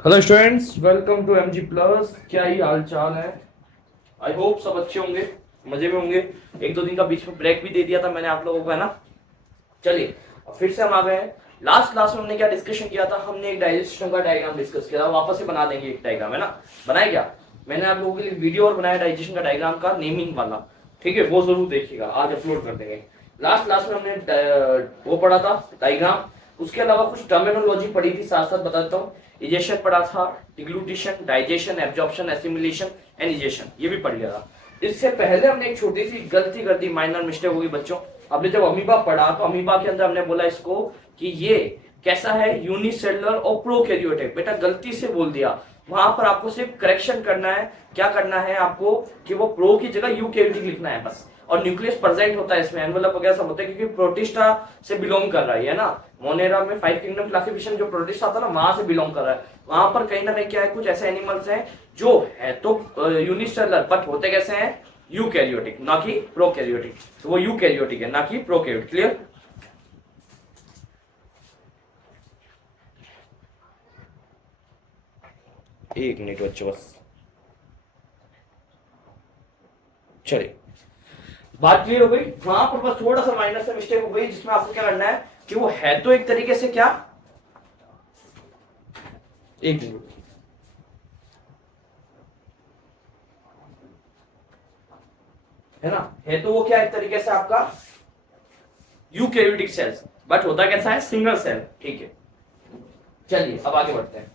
Hello students, welcome to MG plus. क्या ही हाल चाल है। आई होप सब अच्छे होंगे, मजे में होंगे। एक दो दिन का बीच में ब्रेक भी दे दिया था मैंने आप लोगों को, है ना। चलिए अब फिर से हम आ गए हैं। लास्ट क्लास में हमने क्या डिस्कशन किया था? हमने एक डाइजेशन का डायग्राम डिस्कस किया था। वापस से बना देंगे एक डायग्राम, है ना। बनाए क्या? मैंने आप लोगों के लिए वीडियो और बनाया डाइजेशन का डायग्राम का नेमिंग वाला। ठीक है, वो जरूर देखिएगा, आज अपलोड कर देंगे। लास्ट क्लास में हमने वो पढ़ा था डायग्राम। उसके अलावा कुछ टर्मिनोलॉजी पढ़ी थी, साथ साथ बताता हूँ। इजेशन पढ़ा था, deglutition, digestion, absorption, assimilation and egestion, ये भी पढ़ लिया था। इससे पहले हमने एक छोटी सी गलती कर दी, माइनर मिस्टेक होगी बच्चों। हमने जब अमीबा पढ़ा तो अमीबा के अंदर हमने बोला इसको कि ये कैसा है, यूनिसेलुलर और प्रोकैरियोटिक। बेटा गलती से बोल दिया, वहां पर आपको सिर्फ करेक्शन करना है। क्या करना है आपको कि वो प्रो की जगह यूकैरियोटिक लिखना है बस। और न्यूक्लियस प्रेजेंट होता है इसमें, एनवेलप वगैरह सब होता है, क्योंकि प्रोटिस्टा से बिलोंग कर रहा है ना। मोनेरा में 5 किंगडम क्लासिफिकेशन जो प्रोटिस्टा था ना, वहां से बिलोंग कर रहा है। वहां पर कहीं ना कहीं क्या है, कुछ ऐसे एनिमल्स हैं जो है तो यूनिसेलुलर बट होते कैसे हैं, यूकैरियोटिक, ना कि प्रोकैरियोटिक। तो वो यूकैरियोटिक है, ना कि प्रोकैरियोटिक। क्लियर? एक मिनट बच्चों बस। चलिए, बात क्लियर हो गई। वहां पर बस थोड़ा सा माइनर से मिस्टेक हो गई, जिसमें आपको क्या करना है कि वो है तो एक तरीके से क्या, एक मिनट, है ना। है तो वो क्या एक तरीके से आपका यूकैरियोटिक सेल्स, बट होता कैसा है, सिंगल सेल। ठीक है, चलिए अब आगे बढ़ते हैं।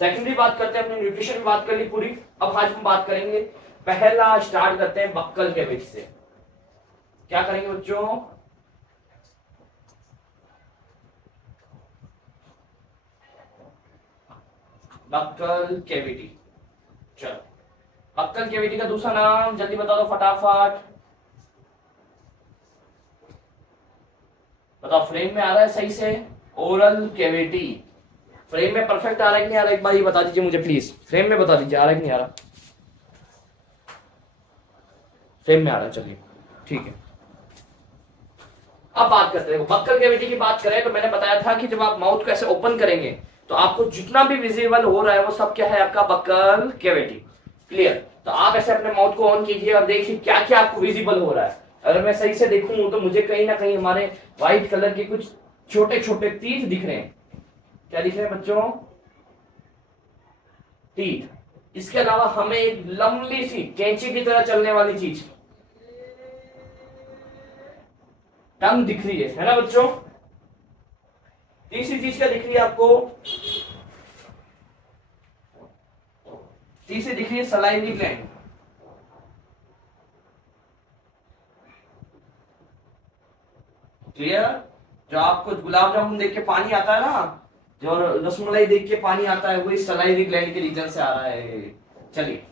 सेकेंडरी बात करते हैं, अपनी न्यूट्रिशन की बात कर ली पूरी। अब आज हम बात करेंगे, पहला स्टार्ट करते हैं बक्कल कैविटी से। क्या करेंगे बच्चों? Buccal cavity. चलो, बक्कल कैविटी का दूसरा नाम जल्दी बता दो फटाफट। बताओ, फ्रेम में आ रहा है सही से? Oral cavity. फ्रेम में परफेक्ट आ रहा है कि नहीं आ रहा, एक बार ये बता दीजिए मुझे प्लीज। फ्रेम में बता दीजिए आ रहा है कि नहीं आ रहा। फ्रेम में आ रहा है, चलिए ठीक है। अब बात करते हैं बक्कल कैविटी की। बात करें तो मैंने बताया था कि जब आप माउथ को ऐसे ओपन करेंगे तो आपको जितना भी विजिबल हो रहा है वो सब क्या है, आपका बक्कल कैविटी। क्लियर? तो आप ऐसे अपने माउथ को ऑन कीजिए और देखिए क्या क्या आपको विजिबल हो रहा है। अगर मैं सही से देखूं तो मुझे कहीं ना कहीं हमारे व्हाइट कलर के कुछ छोटे छोटे तीत दिख रहे हैं। क्या दिख रहे हैं बच्चों? टीथ। इसके अलावा हमें एक लंबी सी कैंची की तरह चलने वाली चीज, टंग दिख रही है ना बच्चों। तीसरी चीज क्या दिख रही है आपको? तीसरी दिख रही है सलाइवरी ग्लैंड। क्लियर? जो आपको गुलाब जामुन देख के पानी आता है ना, जो रसमलाई देख के पानी आता है, वही सलाइवरी ग्लैंड के रीजन से आ रहा है। चलिए,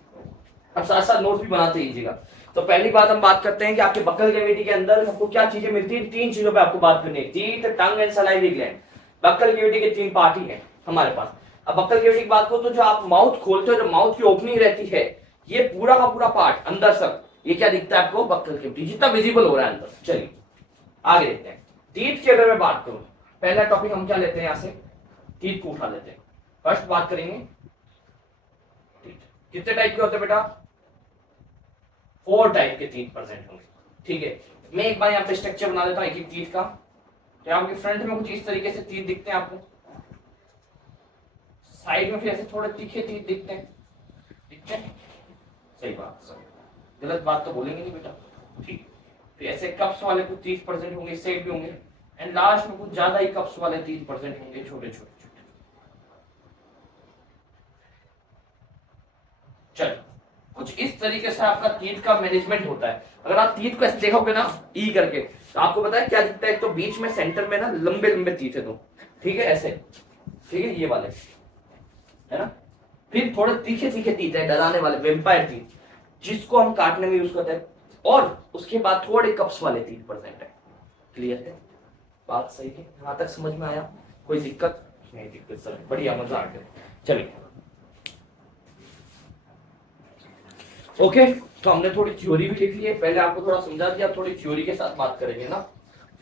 अब साथ साथ नोट्स भी बनाते रहिएगा। तो पहली बात हम बात करते हैं कि आपके बक्कल कैविटी के अंदर आपको क्या चीजें मिलती है। तीन चीजों पे आपको बात करनी है, teeth, tongue and salivary gland. Buccal cavity के तीन पार्ट ही है हमारे पास। अब बक्कल कैविटी की बात करो तो जो आप माउथ खोलते हो, जो माउथ की ओपनिंग रहती है, ये पूरा का पूरा पार्ट अंदर तक, ये क्या दिखता है आपको? बक्कल कैविटी, जितना विजिबल हो रहा है अंदर। चलिए आगे देखते हैं। टीथ की अगर मैं बात करूं, पहला टॉपिक हम क्या लेते हैं यहां से, टीथ को उठा लेते हैं। फर्स्ट बात करेंगे टीथ। कितने टाइप के होते हैं बेटा? 4 टाइप के टीथ प्रेजेंट होंगे। ठीक है, मैं एक बार यहाँ पे स्ट्रक्चर बना देता हूँ एक एक टीथ का। तो आपके फ्रंट में कुछ इस तरीके से टीथ दिखते हैं आपको, साइड में फिर ऐसे थोड़े तीखे टीथ दिखते हैं। दिखते हैं? सही बात, सही, गलत बात तो बोलेंगे नहीं बेटा। ठीक, तो ऐसे कप्स वाले कुछ 30% होंगे, इस साइड भी होंगे, एंड लास्ट में कुछ ज्यादा ही कप्स वाले 30% होंगे, छोटे छोटे छोटे। चलो, कुछ इस तरीके से आपका तीत का मैनेजमेंट होता है। अगर आप तीत को ऐसे देखोगे ना ई करके, तो आपको पता है क्या दिखता है? एक तो बीच में सेंटर में ना लंबे लंबे तीत है दो, ठीक है ऐसे, ठीक है ये वाले, है ना। फिर थोड़े तीखे तीखे तीत है, डराने वाले वेम्पायर तीत, जिसको हम काटने में यूज करते हैं। और उसके बाद थोड़े कप्स वाले 3% है। क्लियर है? बात सही है? यहां तक समझ में आया? कोई दिक्कत नहीं? दिक्कत सर, बढ़िया, मजा आ गया। चलिए ओके, तो हमने थोड़ी थ्योरी भी लिख ली है, पहले आपको थोड़ा समझा दिया, थोड़ी थ्योरी के साथ बात करेंगे ना।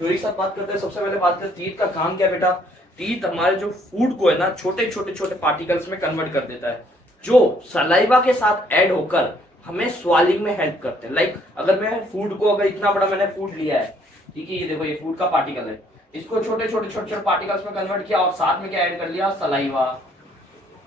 थ्योरी के साथ बात करते हैं। सबसे पहले बात करते हैं तीर का काम क्या बेटा। टीथ हमारे जो फूड को है ना छोटे छोटे छोटे पार्टिकल्स में कन्वर्ट कर देता है, जो सलाइवा के साथ ऐड होकर हमें स्वालिंग में हेल्प करते हैं। लाइक अगर मैं फूड को, अगर इतना बड़ा मैंने फूड लिया है, ठीक है, ये देखो ये फूड का पार्टिकल है, इसको छोटे छोटे छोटे छोटे पार्टिकल्स में कन्वर्ट किया और साथ में क्या ऐड कर लिया, सलाइवा।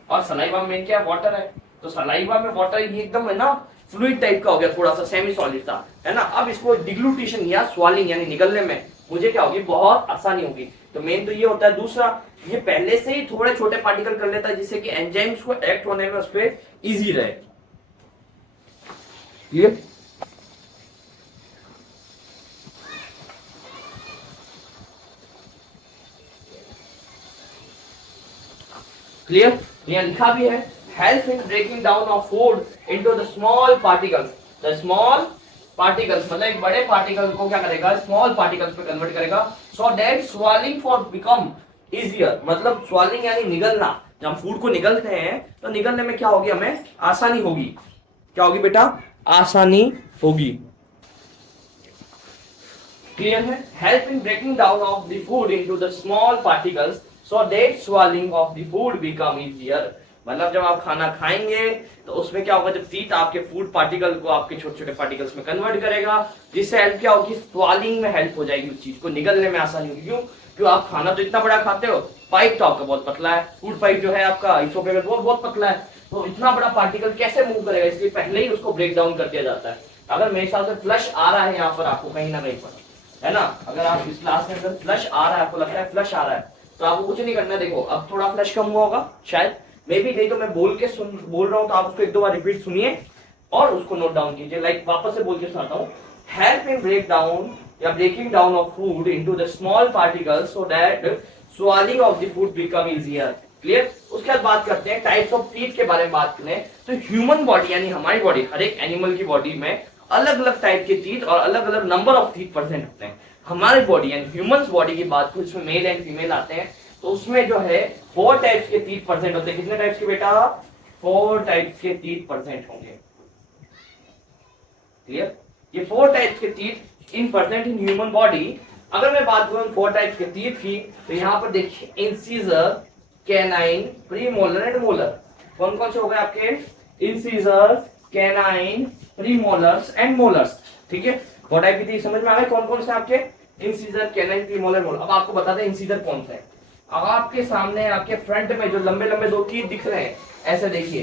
और सलाइवा में क्या वाटर है, तो सलाइवा में वाटर ये एकदम है ना फ्लूइड टाइप का हो गया, थोड़ा सा सेमी सॉलिड था, है ना। अब इसको डिग्लूटेशन या स्वालिंग यानी निगलने में मुझे क्या होगी, बहुत आसानी होगी। तो मेन तो ये होता है। दूसरा, ये पहले से ही थोड़े छोटे पार्टिकल कर लेता है जिससे कि एंजाइम्स को एक्ट होने में उस पर इजी रहे। ये क्लियर, यहाँ लिखा भी है, help in breaking down of food into the small particles. The small particles मतलब एक बड़े पार्टिकल को क्या करेगा, स्मॉल पार्टिकल्स में कन्वर्ट करेगा, सो that swallowing for become easier. मतलब स्वॉलिंग यानी निगलना, जब हम फूड को निगलते हैं तो निगलने में क्या होगी, हमें आसानी होगी। क्या होगी बेटा, आसानी होगी। क्लियर है। Help in breaking down of the food into the small particles so that swallowing of the food become easier. मतलब जब आप खाना खाएंगे तो उसमें क्या होगा, जब टीथ आपके फूड पार्टिकल को आपके छोटे छोटे पार्टिकल्स में कन्वर्ट करेगा, जिससे हेल्प क्या होगी, स्वॉलिंग में हेल्प हो जाएगी, उस चीज को निगलने में आसानी होगी। क्यों आप खाना तो इतना बड़ा खाते हो, पाइप तो आपका बहुत पतला है, फूड पाइप जो है आपका इसोफेगस वो बहुत पतला है, तो इतना बड़ा पार्टिकल कैसे मूव करेगा, इसलिए पहले ही उसको ब्रेक डाउन कर दिया जाता है। अगर मेरे हिसाब से फ्लश आ रहा है यहाँ पर आपको कहीं ना कहीं पर, है ना, अगर आप इस क्लास के अंदर फ्लश आ रहा है, आपको लगता है फ्लश आ रहा है, तो आपको कुछ नहीं करना। देखो अब थोड़ा फ्लश कम हुआ होगा शायद, मे बी, नहीं तो मैं बोल रहा हूँ तो आप उसको एक दो बार रिपीट सुनिए और उसको नोट डाउन कीजिए। लाइक वापस से बोल के सुनाता हूँ, हेल्प इन ब्रेक डाउन या breaking down of food into the small particles so that swallowing of the food become easier. Clear. उसके बाद बात करते हैं टाइप्स ऑफ टीथ के बारे में। बात करें तो ह्यूमन बॉडी यानी हमारी बॉडी, हर एक एनिमल की बॉडी में अलग अलग टाइप के टीथ और अलग अलग नंबर ऑफ टीथ प्रेजेंट होते हैं। हमारी बॉडी यानी ह्यूमंस बॉडी की बात करें, इसमें मेल एंड फीमेल आते हैं, तो उसमें जो है 4 टाइप्स के टीथ प्रेजेंट होते हैं। कितने टाइप्स के बेटा, 4 टाइप्स के टीथ प्रेजेंट होंगे। क्लियर। ये 4 टाइप्स के teeth in present in human body. अगर मैं बात करूं 4 टाइप्स के टीथ की, तो यहाँ पर देखिए incisor, canine, premolar and molar. कौन कौन से हो गए आपके, incisor, canine, premolars and molars. ठीक है, 4 टाइप की टीथ समझ में आ गए कौन कौन से आपके, इंसीजर, कैनाइन, प्रीमोलर, मोलर। अब आपको बता दें इंसीजर कौन सा है। आपके सामने आपके फ्रंट में जो लंबे लंबे 2 टीथ दिख रहे हैं, ऐसे देखिए,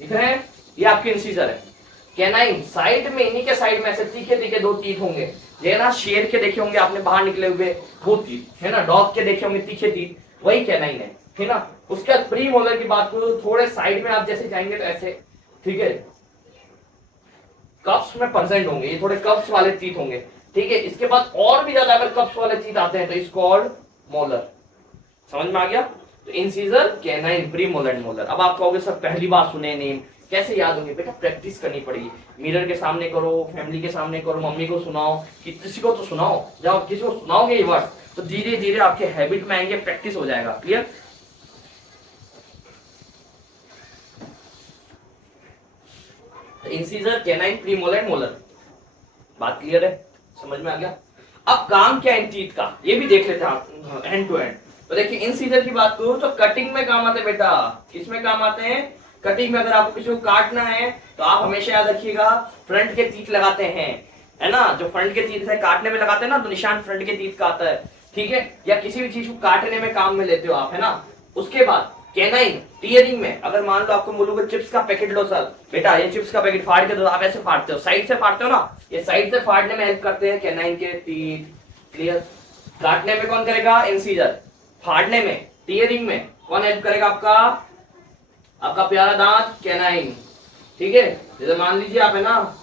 दिख रहे हैं, ये आपके इंसीजर है। कैनाइन साइड में, इन्हीं के साइड में ऐसे तीखे तीखे 2 टीथ होंगे, ये ना शेर के देखे होंगे आपने बाहर निकले हुए 2 टीथ, है ना, डॉग के देखे होंगे तीखे टीथ, वही कैनाइन है ना। उसके बाद प्री मोलर की बात करूं, थोड़े साइड में आप जैसे जाएंगे तो ऐसे, ठीक है, कप्स में प्रेजेंट होंगे, ये थोड़े कप्स वाले टीथ होंगे। ठीक है, इसके बाद और भी ज्यादा अगर कप्स वाले टीथ आते हैं तो इस कॉल्ड मोलर। समझ में आ गया। तो इंसीजर, कैनाइन, प्रीमोलर, मोलर। अब आप कहोगे सर पहली बार सुने नेम, कैसे याद होंगे? बेटा प्रैक्टिस करनी पड़ेगी। मिरर के सामने करो, फैमिली के सामने करो, मम्मी को सुनाओ, किसी को तो सुनाओ। जब आप किसी को सुनाओगे ये वर्ड तो धीरे धीरे आपके हैबिट में आएंगे, प्रैक्टिस हो जाएगा। Clear. Incisor, canine, premolar, molar, बात क्लियर है, समझ में आ गया। अब काम क्या है टीथ का, ये भी देख लेते हैं एंड टू एंड। तो देखिए इंसीजर की बात करूं तो कटिंग में काम आते हैं बेटा। किसमें काम आते हैं? कटिंग में। अगर आपको किसी को काटना है तो आप हमेशा याद रखिएगा फ्रंट के टीथ लगाते हैं, है ना। जो फ्रंट के टीथ है काटने में लगाते हैं ना, तो निशान फ्रंट के टीथ का आता है। ठीक है, या किसी भी चीज को काटने में काम में लेते हो आप, है ना। उसके बाद कैनाइन, टीयरिंग में। अगर मान लो आपको बोलूंगा चिप्स का पैकेट लो सर, बेटा ये चिप्स का पैकेट फाड़ के दो, आप ऐसे फाड़ते हो, साइड से फाड़ते हो ना, ये साइड से फाड़ने में हेल्प करते हैं कैनाइन के टीथ। क्लियर। काटने में कौन करेगा? इंसीजर। फाड़ने में, टीयरिंग में कौन हेल्प करेगा? आपका प्यारा दांत, कैनाइन। ठीक है, जैसे मान लीजिए आप, है ना,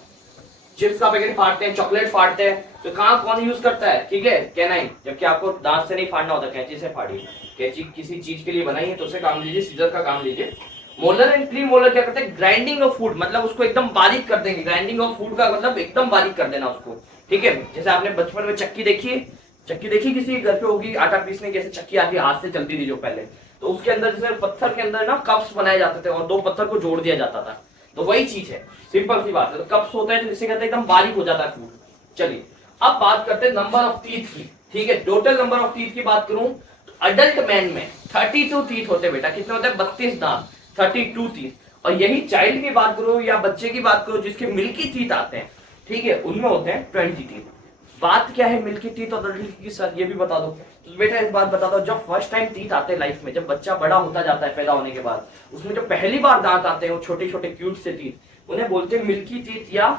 चिप्स का पैकेट फाड़ते हैं, चॉकलेट फाड़ते हैं, तो कहाँ कौन यूज करता है? ठीक है, कैनाइन। जबकि आपको दांत से नहीं फाड़ना होता, कैंची से फाड़िए। कैंची किसी चीज के लिए बनाई है तो उसे काम लीजिए, सीजर का काम लीजिए। मोलर एंड प्री मोलर क्या करते हैं? ग्राइंडिंग ऑफ फूड, मतलब उसको एकदम बारीक कर देंगे। ग्राइंडिंग ऑफ फूड का मतलब एकदम बारीक कर देना उसको। ठीक है, जैसे आपने बचपन में चक्की देखी, किसी घर पे होगी, आटा पीसने की ऐसे चक्की आती हाथ से चलती थी जो पहले, तो उसके अंदर जैसे पत्थर के अंदर ना कप्स बनाए जाते थे और 2 पत्थर को जोड़ दिया जाता था, तो वही चीज है, सिंपल सी बात है। तो कप्स होता है तो जिससे कहते हैं एकदम बारीक हो जाता है फूड। चलिए अब बात करते हैं नंबर ऑफ टीथ की। ठीक है, टोटल नंबर ऑफ टीथ की बात करूं तो अडल्ट मैन में 32 टीथ होते हैं बेटा। कितने होते हैं? 32 दांत, 32 टीथ। और यही चाइल्ड की बात करो या बच्चे की बात करो जिसके मिल्की टीथ आते हैं, ठीक है, उनमें होते हैं 20 टीथ। बात क्या है मिल्की टीथ और अडल्ट की सर, ये भी बता दो। तो बेटा एक बात बता दो, जब फर्स्ट टाइम टीथ आते हैं लाइफ में, जब बच्चा बड़ा होता जाता है पैदा होने के बाद, उसमें जो पहली बार दांत आते हैं वो छोटे छोटे क्यूट से टीथ, उन्हें बोलते हैं मिल्की टीथ या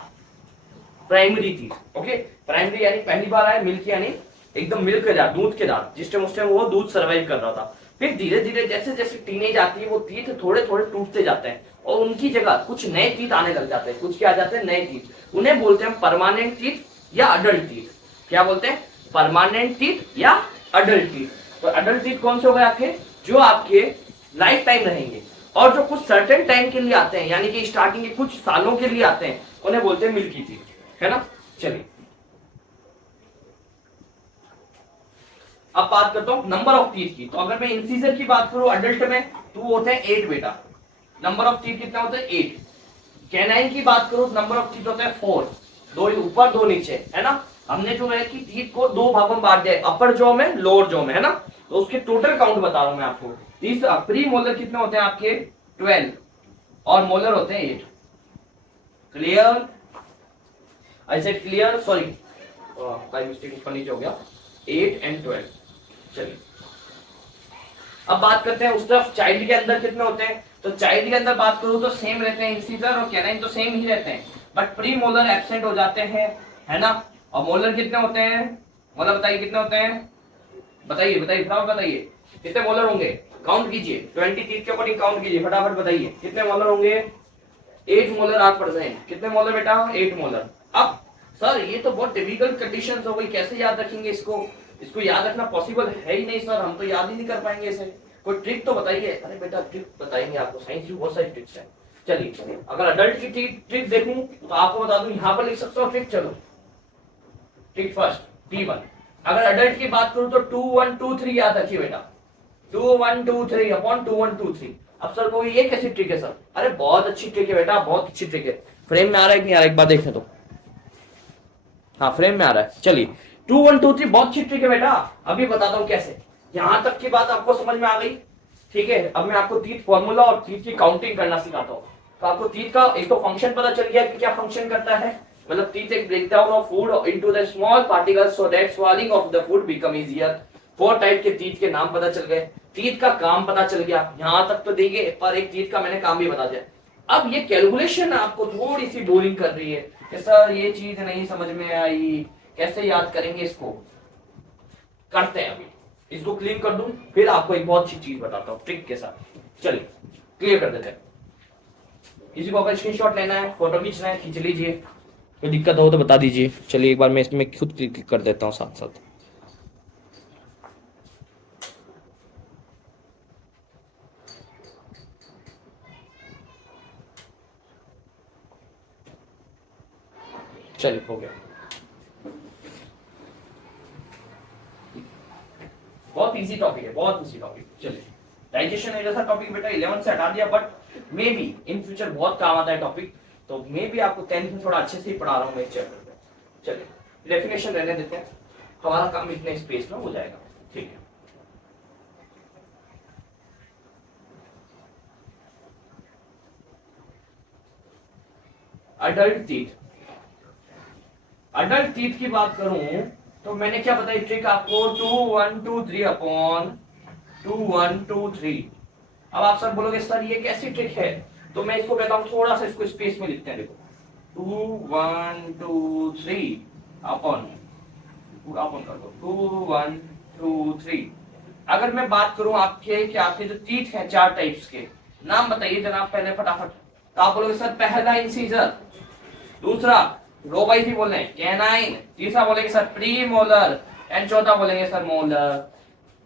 प्राइमरी टीथ। ओके, प्राइमरी यानी पहली बार आए, मिल्की यानी एकदम मिल्क के दांत, दूध के दांत, जिस टाइम उस टाइम वो दूध सर्वाइव कर रहा था। फिर धीरे धीरे जैसे जैसे टीनेज आती है वो टीथ थोड़े थोड़े टूटते जाते हैं और उनकी जगह कुछ नए टीथ आने लग जाते हैं। कुछ क्या आ जाते हैं? नए टीथ। उन्हें बोलते हैं परमानेंट टीथ या अडल्ट टीथ। क्या बोलते हैं? परमानेंट टीथ या अडल्ट टीथ। तो अडल्ट टीथ कौन से हो गए आपके? जो आपके लाइफ टाइम रहेंगे, और जो कुछ सर्टेन टाइम के लिए आते हैं, यानी कि स्टार्टिंग के कुछ सालों के लिए आते हैं, उन्हें बोलते हैं मिल्की टीथ, है ना। चलिए अब बात करता हूं नंबर ऑफ टीथ की। तो अगर मैं इंसीजर की बात करूं अडल्ट में तो वो होते हैं 8 बेटा। नंबर ऑफ टीथ कितना होता है? 8। कैनाइन की बात करूं नंबर ऑफ टीथ होता है 4, 2 ऊपर 2 नीचे, है ना। हमने जो है कि टीथ को 2 भागों में बांट दिया, अपर जॉ में, लोअर जॉ में, है ना। तो उसके टोटल काउंट बता रहा हूं मैं आपको। तीसरा प्री मोलर कितने होते हैं आपके? 12 और मोलर होते हैं 8। Clear? I said clear, sorry by mistake ऊपर नीचे हो गया। 8 एंड 12। चलिए अब बात करते हैं उस तरफ चाइल्ड के अंदर कितने होते हैं। तो चाइल्ड के अंदर बात करूं तो सेम रहते हैं, इंसीजर और कैनाइन तो सेम ही रहते हैं, बट प्री मोलर एब्सेंट हो जाते हैं, है ना। और मोलर कितने होते हैं? मोलर बताइए कितने होते हैं? बताइए बताइए फटाफट बताइए, कितने मोलर होंगे? काउंट कीजिए, 20 टीथ के अकॉर्डिंग काउंट कीजिए, फटाफट बताइए कितने मोलर होंगे? 8 मोलर आप पढ़ रहे हैं। कितने मोलर बेटा? 8 मोलर। अब सर ये तो बहुत डिफिकल्ट कंडीशंस हो गई, कैसे याद रखेंगे इसको? इसको याद रखना पॉसिबल है ही नहीं सर, हम तो याद ही नहीं कर पाएंगे इसे। कोई ट्रिक तो बताइए। अरे बेटा ट्रिक बताएंगे आपको, साइंस की बहुत सारी ट्रिक्स है। चलिए अगर अडल्ट की ट्रिक देखूं तो आपको बता दूं, यहां पर लिख सकता हूं ट्रिक। चलो ट्रिक फर्स्ट T1। अगर अडल्ट की बात करूं तो 2 1 2 3 याद रखिए बेटा, 2 1 2 3 अपॉन 2 1 2 3। अब सर को ये कैसी ट्रिक है सर? अरे बहुत अच्छी ट्रिक है बेटा, बहुत अच्छी ट्रिक है। फ्रेम में आ रहा है कि नहीं आ रहा है? एक बार देखने दो। हाँ फ्रेम में आ रहा है। चलिए 2 1 2 3 बहुत अच्छी ट्रिक है बेटा। अभी बताता हूँ कैसे। यहां तक की बात आपको समझ में आ गई, ठीक है। अब मैं आपको तीत फॉर्मूला और तीत की काउंटिंग करना सिखाता हूँ। तो आपको तीत का एक तो फंक्शन पता चल गया कि क्या फंक्शन करता है। मतलब तीत एक breakdown of food into the small particles so that swallowing of the food become easier. 4 type के तीत के नाम पता चल गए, तीत का काम पता चल गया। यहां तक तो देखिए, पर एक तीत का मैंने काम भी बता दिया। अब ये कैलकुलेशन आपको थोड़ी सी बोरिंग कर रही है कि सर ये चीज नहीं समझ में आई, कैसे याद करेंगे इसको? करते हैं अभी, इसको क्लीन कर दूं, फिर आपको एक बहुत अच्छी चीज बताता हूं ट्रिक के साथ। चलिए क्लियर कर देते हैं। किसी को अगर स्क्रीनशॉट लेना है, फोटो खींचना है, खींच लीजिए, कोई दिक्कत हो तो बता दीजिए। चलिए एक बार मैं इसमें खुद क्लिक कर देता हूँ साथ साथ। चलिए हो गया, बहुत इजी टॉपिक है, बहुत इजी टॉपिक। चलिए डाइजेशन है जैसा टॉपिक बेटा 11 से हटा दिया, but may be in future बहुत काम आता है टॉपिक। तो मे बी आपको 10th में थोड़ा अच्छे से ही पढ़ा रहा हूँ मैं इस चैप्टर पे। चलिए डेफिनेशन रहने देते हैं, हमारा काम इतने स्पेस में हो जाएगा, ठीक है। अडल्ट टीथ, अडल्ट टीथ की बात करूं तो मैंने क्या बताई ट्रिक आपको? 2 1 2 3 अपॉन 2 1 2 3। अब आप सर बोलोगे सर ये कैसी ट्रिक है? तो मैं इसको कहता हूं, थोड़ा सा इसको स्पेस में लिखते हैं। देखो 2 1 2 3 अपॉन, पूरा अपॉन कर दो, 2 1 2 3। अगर मैं बात करूं आपके कि आपके जो टीथ हैं 4 टाइप्स के, नाम बताइए जनाब पहले फटाफट। तो आप बोलोगे सर पहला इंसीजर, दूसरा रो वाइज ही बोल रहे हैं कैनाइन, तीसरा बोलेंगे सर प्री मोलर, एंड चौथा बोलेंगे sir molar.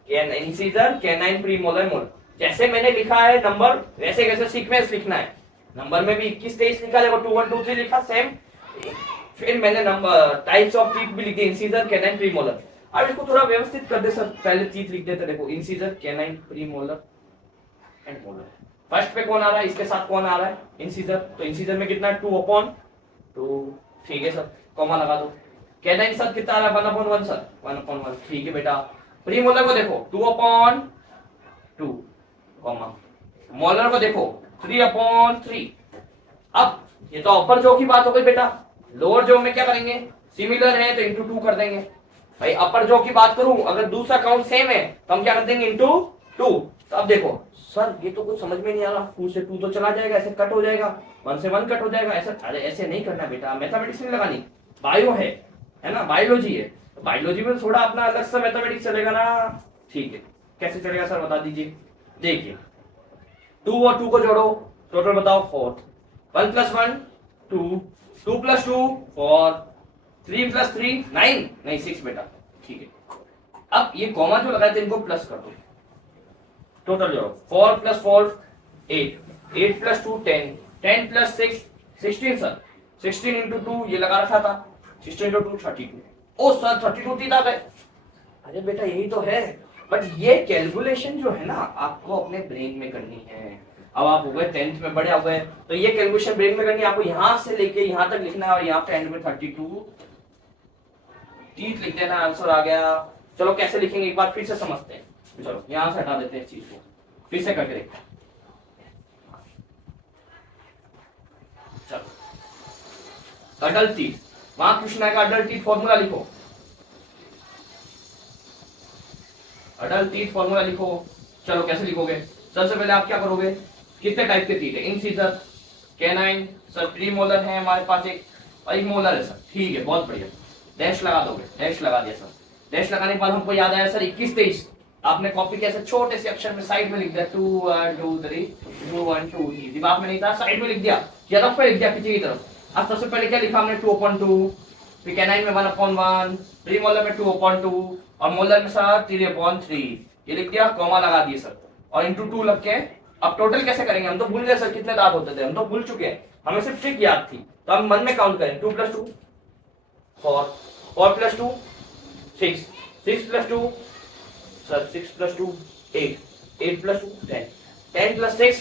Incisor, canine, pre molar, molar. जैसे मैंने लिखा है नंबर, वैसे वैसे सीक्वेंस लिखना है। नंबर में भी 21 23 लिखा, देखो 2 1 2 3 लिखा सेम। फिर मैंने नंबर टाइप्स ऑफ टीथ भी लिख दिए, इंसीजर, कैनाइन, प्री मोलर। अब इसको थोड़ा व्यवस्थित कर दे सर, पहले टीथ लिख देते, देखो incisor, canine, pre molar and molar. First पे कौन आ रहा है, इसके साथ कौन आ रहा है? इंसीजर। तो इंसीजर में कितना है? 2 अपॉन 2, ठीक है सर, कॉमा लगा दो। कैनाइन साथ कितना आ रहा है? 1 अपॉन 1 सर, 1 अपॉन 1, ठीक है बेटा। प्री मोलर को देखो 2/2 कॉमा, मोलर को देखो 3/3। अब ये तो अपर जो की बात हो गई बेटा, लोअर जो में क्या करेंगे, सिमिलर है तो इंटू 2 कर देंगे। भाई अपर जो की बात करूं, अगर दूसरा काउंट सेम है तो हम क्या कर देंगे, इंटू 2। तो अब देखो सर ये तो कुछ समझ में नहीं आ रहा, 2 से 2 तो चला जाएगा, ऐसे कट हो जाएगा, 1 से 1 कट हो जाएगा, ऐसा। अरे ऐसे नहीं करना बेटा, मैथमेटिक्स नहीं लगानी, बायो है ना, बायोलॉजी है, तो बायोलॉजी में थोड़ा अपना अलग सा मैथमेटिक्स चलेगा ना। ठीक है, कैसे चलेगा सर बता दीजिए। देखिए 2 और 2 को जोड़ो, टोटल बताओ 4, 1 + 1 2, 2 + 2 4, 3 + 3 9, नहीं 6 बेटा। ठीक है, अब ये कॉमा जो लगाए थे इनको प्लस कर दो, टोटल जोड़ो 4 + 4 8, 8 + 2 10, 10 + 6 16 सर, 16 × 2 ये लगा रखा था, 16 × 2 32। ओ सर 32 तीन आ गए। अरे बेटा यही तो है, बट ये कैलकुलेशन जो है ना आपको अपने ब्रेन में करनी है। अब आप हो गए 10th में, बड़े हो गए, तो ये कैलकुलेशन ब्रेन में करनी है आपको, यहां से लेके यहां तक लिखना है और यहाँ पे एंड में 32 तीत लिख देना, आंसर आ गया। चलो कैसे लिखेंगे एक बार फिर से समझते हैं। चलो यहां से हटा देते हैं इस चीज को, फिर से करके देखते हैं। चलो अडल्ट तीत, वहां क्वेश्चन आएगा अडल्ट तीत फॉर्मूला लिखो, अडल्ट तीत फॉर्मूला लिखो। चलो कैसे लिखोगे, सबसे पहले आप क्या करोगे, कितने टाइप के तीत है, incisor, canine, sir pre molar है हमारे पास एक मोलर है सर। ठीक है बहुत बढ़िया, डैश लगा दोगे, डैश लगा दिया सर। डैश लगाने के बाद हमको याद आया सर 21 23, आपने कॉपी कैसे छोटे से अक्षर में साइड में लिख दिया 2 1 2 3 2 1 2 3, दिमाग में नहीं था, साइड में लिख दिया या रफ पे लिख दिया पीछे की तरफ। अब सबसे पहले क्या लिखा हमने 2/2, फिर कैनाइन में 1/1, प्री मोलर में 2/2 और मोलर में सर 3/3, ये लिख दिया, कॉमा लगा दिए सर और इंटू 2 लग के। अब टोटल कैसे करेंगे, हम तो भूल गए सर कितने दांत होते थे, हम तो भूल चुके हैं, हमें सिर्फ ट्रिक याद थी, तो हम मन में काउंट करें 2 + 2 4, 4 + 2 6, 6 + 2 सर 6 + 2 8, 8 + 2 10, 10 + 6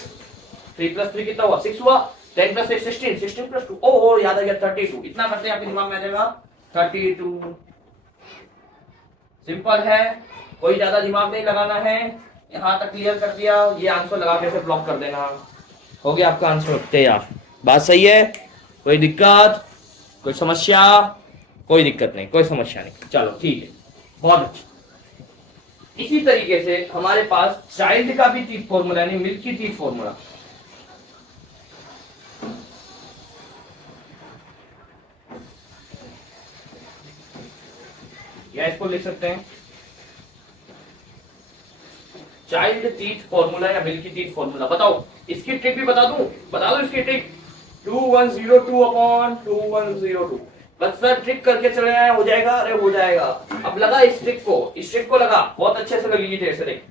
3 + 3 कितना हुआ 6 हुआ, 10 + 6 16, 16 + 2 ओ याद आ गया 32, इतना करते हैं आपके दिमाग में आ जाएगा 32। सिंपल है, कोई ज्यादा दिमाग नहीं लगाना है, यहां तक क्लियर कर दिया, ये आंसर लगा के ब्लॉक कर देना, हो गया आपका आंसर तैयार। बात सही है, कोई दिक्कत, कोई समस्या, कोई दिक्कत नहीं, कोई समस्या नहीं, चलो ठीक है बहुत अच्छा। इसी तरीके से हमारे पास चाइल्ड का भी टीथ फॉर्मूला यानी मिल्की टीथ फॉर्मूला, या इसको लिख सकते हैं चाइल्ड टीथ फॉर्मूला या मिल्की टीथ फॉर्मूला। बताओ इसकी ट्रिक भी बता दूं, बता दो इसकी ट्रिक 2102/2102, बस सर ट्रिक करके चले आए हो जाएगा, अरे हो जाएगा। अब लगा इस ट्रिक को लगा, बहुत अच्छे से लगेगी तेरे से, देख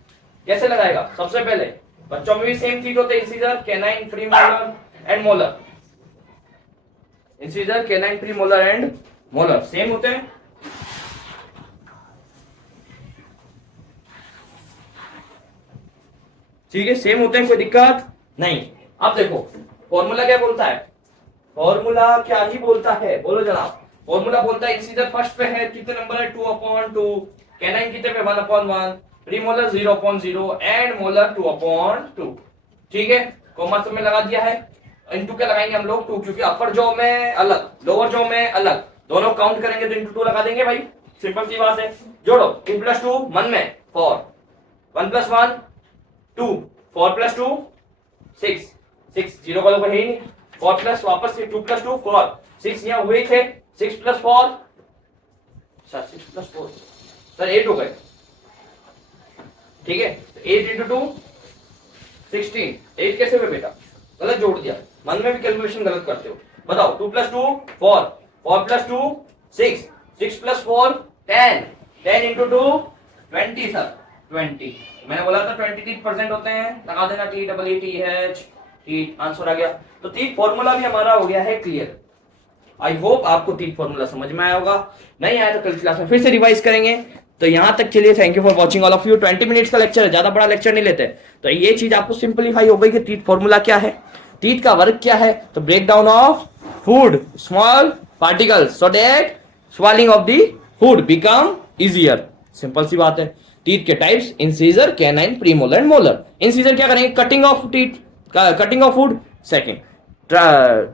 कैसे लगाएगा। सबसे पहले बच्चों में भी सेम टीथ होते हैं, incisor canine pre molar and molar, incisor canine pre molar and molar same होते हैं। ठीक है सेम होते हैं, कोई दिक्कत नहीं। अब देखो फॉर्मूला क्या बोलता है, फॉर्मूला क्या ही बोलता है, बोलो जनाब। फॉर्मूला बोलता है इंसीजर फर्स्ट पे है, कितने नंबर है 2/2, कैनाइन कितने पे 1/1, प्रीमोलर 0/0 एंड मोलर 2/2। ठीक है कॉमा में लगा दिया है, इंटू के लगाएंगे हम लोग 2, क्योंकि अपर जॉ में अलग लोअर जॉ में अलग, दोनों काउंट करेंगे तो इंटू 2 लगा देंगे भाई, सिंपल सी बात है। जोड़ो 2 + 2 मन में 4, 1 + 1 2, 4 + 2 6, 6 जीरो का तो है ही नहीं, 4 प्लस वापस से 2 + 2 4, 6 यहाँ हुए थे, 6 + 4 सर 6 + 4 सर 8 हो गए। ठीक है 8 × 2 16, 8 कैसे हुए बेटा, गलत जोड़ दिया, मन में भी कैलकुलेशन गलत करते हो। बताओ 2 + 2 4, 4 + 2 6, 6 + 4 10, 10 × 2 20 सर 20, मैंने बोला था 23% होते हैं, लगा देना TEETH, टीथ आंसर आ गया। तो टीथ फॉर्मूला भी हमारा हो गया है क्लियर। आई होप आपको टीथ फॉर्मूला समझ में आया होगा, नहीं आया तो कल क्लास में फिर से रिवाइज करेंगे। तो यहां तक के लिए thank you for watching all of you. 20 minutes का लेक्चर है, ज्यादा बड़ा लेक्चर नहीं लेते, तो ये चीज आपको सिंपलीफाई हो गई कि टीथ फॉर्मूला क्या है, टीथ का वर्क क्या है, तो break down of food small particles so that swallowing of the food become easier, simple सी बात है। टीथ के types incisor, canine, premolar and molar. Incisor क्या करेंगे, cutting of teeth, cutting of food. Second,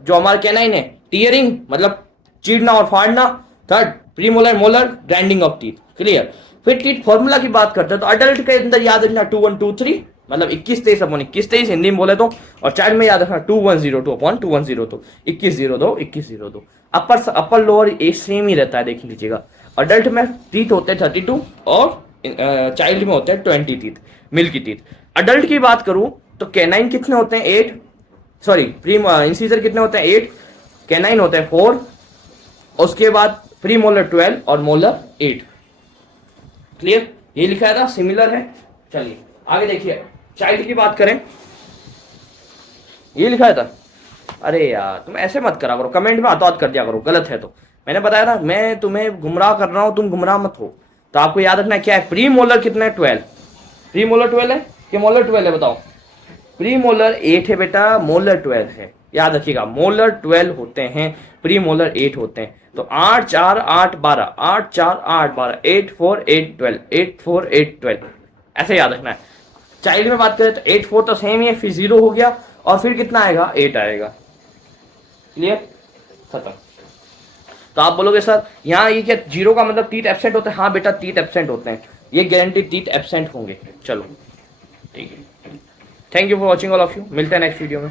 जो हमारा कैनाइन है, tearing मतलब चीरना और फाड़ना। Third, premolar molar, grinding of teeth. Clear. फिर टीथ फॉर्मूला की बात करते हैं तो अडल्ट के अंदर याद रखना 2-1-2-3 मतलब 21-23/21-23 हिंदी में बोले तो, और चाइल्ड में याद रखना 2-1-0-2/2-1-0 21-0-2 21-0-2। अपर लोअर ये सेम ही रहता है, देख लीजिएगा। अडल्ट में टीथ होते हैं 32 और चाइल्ड में होते हैं 20 टीथ, मिल्की टीथ। अडल्ट की बात करूं तो कैनाइन कितने होते हैं 8, सॉरी प्री इंसीजर कितने होते हैं 8, कैनाइन होते हैं 4, उसके बाद प्री मोलर 12 और मोलर 8। क्लियर, ये लिखा था, सिमिलर है। चलिए आगे देखिए, चाइल्ड की बात करें, ये लिखा था। अरे यार तुम ऐसे मत करा करो, कमेंट में हाथों हाथ कर दिया करो, गलत है तो। मैंने बताया था मैं तुम्हें गुमराह कर रहा हूं, तुम गुमराह मत हो। तो आपको याद रखना क्या है, प्री मोलर कितना है 12, प्री मोलर 12 है कि मोलर 12 है बताओ। प्री मोलर 8 है बेटा, मोलर 12 है, याद रखिएगा। मोलर 12 होते हैं, प्री मोलर 8 होते हैं। तो 8 4 8 12, 8 4 8 12, 8 4 8 12, 8 4 8 12, ऐसे याद रखना है। चाइल्ड में बात करें तो 8 4 तो सेम ही है, फिर 0 हो गया और फिर कितना आएगा 8 आएगा। क्लियर, खत्म। तो आप बोलोगे सर यहाँ ये क्या 0 का मतलब टीथ एब्सेंट होते हैं? हाँ बेटा टीथ एब्सेंट होते हैं, ये गारंटी टीथ एब्सेंट होंगे। चलो ठीक है, thank you for watching all of you, मिलते हैं नेक्स्ट वीडियो में।